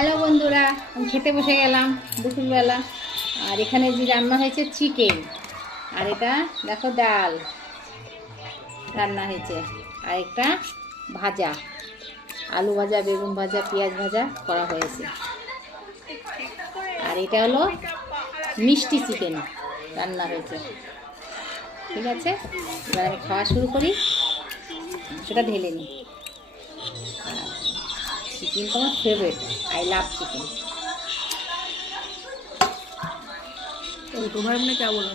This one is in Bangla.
হ্যালো বন্ধুরা, আমি খেতে বসে গেলাম দুপুরবেলা। আর এখানে যে রান্না হয়েছে চিকেন, আর এটা দেখো ডাল রান্না হয়েছে, আর একটা ভাজা, আলু ভাজা, বেগুন ভাজা, পেঁয়াজ ভাজা করা হয়েছে। আর এটা হলো মিষ্টি চিকেন রান্না হয়েছে। ঠিক আছে, এবার আমি খাওয়া শুরু করি, সেটা ঢেলে নিই। চিকেন তো আমার ফেভারিট, আই লাভ চিকেন। तो तुम्हारे में क्या बोला?